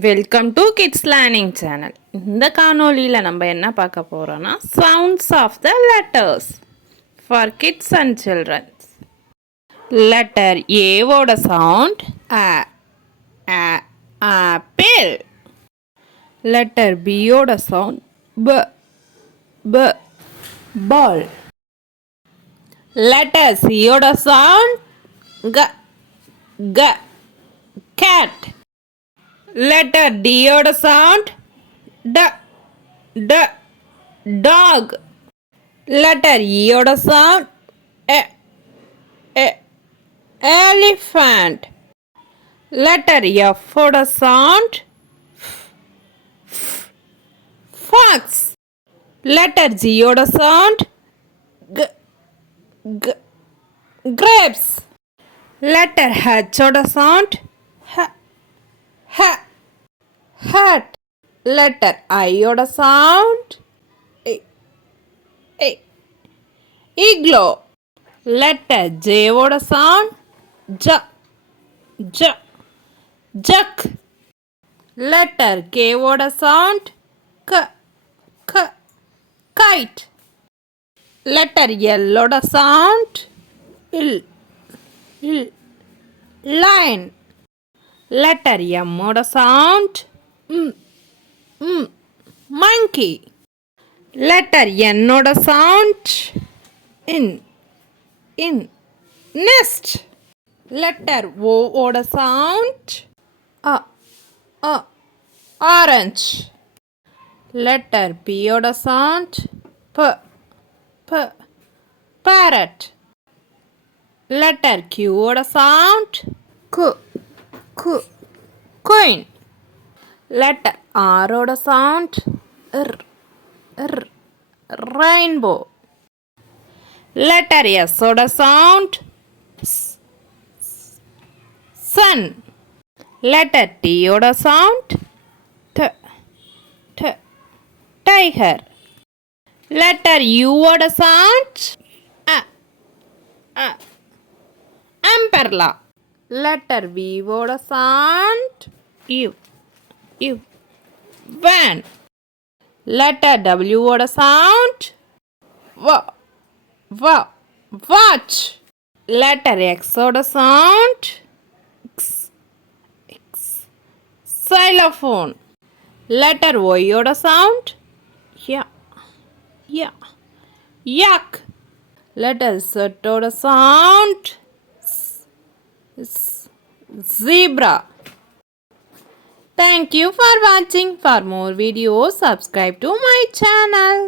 Welcome to kids learning channel. இந்த காணொலியில் நம்ம என்ன பார்க்க போகிறோன்னா sounds of the letters for kids and childrens. Letter ஏவோட சவுண்ட் ஆப்பிள். லெட்டர் பியோட சவுண்ட் ப பால். லெட்டர் சியோட சவுண்ட் க cat. Letter D oda sound d dog. Letter E oda sound elephant. Letter F oda sound fox. Letter G oda sound grapes. Letter H oda sound hat. Letter I oda sound igloo. Letter J oda sound juck. Letter K oda sound kite. Letter L oda sound lion. Letter M oda sound monkey. Letter N oda sound in nest. Letter O oda sound orange. Letter P oda sound parrot. Letter Q oda sound coin. Letter R oda sound rainbow. Letter S oda sound sun. Letter T oda sound tiger. Letter U oda sound umbrella. Letter V oda sound van. Letter W oda sound watch. Letter X oda sound xylophone. Letter Y oda sound yak. Letter Z oda sound zebra. Thank you for watching. For more videos, subscribe to my channel.